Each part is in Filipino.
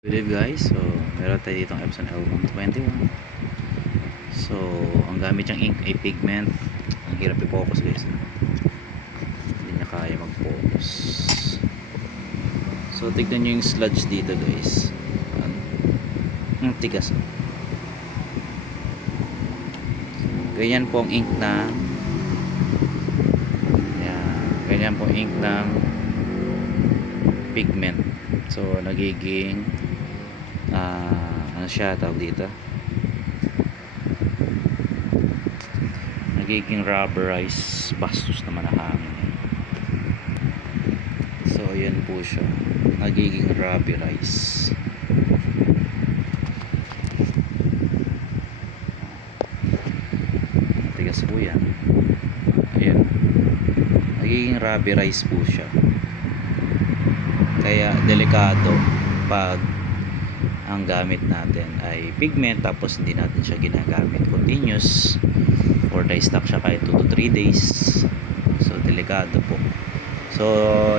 Good day guys, so meron tayo ditong Epson L121. So ang gamit niyang ink ay pigment. Ang hirap i-focus guys, hindi niya kaya mag-focus. So tignan niyo yung sludge dito guys, ang tigas. Ganyan po ang ink na ganyan po ang ink ng pigment. So nagiging ano siya tawag dito, nagiging rubberized, bastos naman ang hangin. So ayan po siya, nagiging rubberized. Tigas po yan. Ayan, nagiging rubberized po siya, kaya delikado pag ang gamit natin ay pigment tapos hindi natin siya ginagamit continuous or dye-stock siya kahit 2 to 3 days. So delikado po. So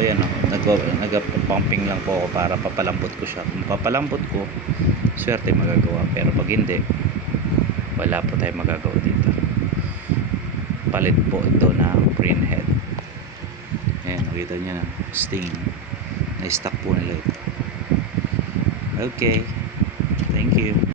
ayan o, nag-pumping lang po ako para papalambot ko siya. Kung papalambot ko, swerte magagawa, pero pag hindi, wala po tayong magagawa dito. Palit po ito ng green head. Ayan, nakita nyo na sting, na-stock po nila ito. Okay, thank you.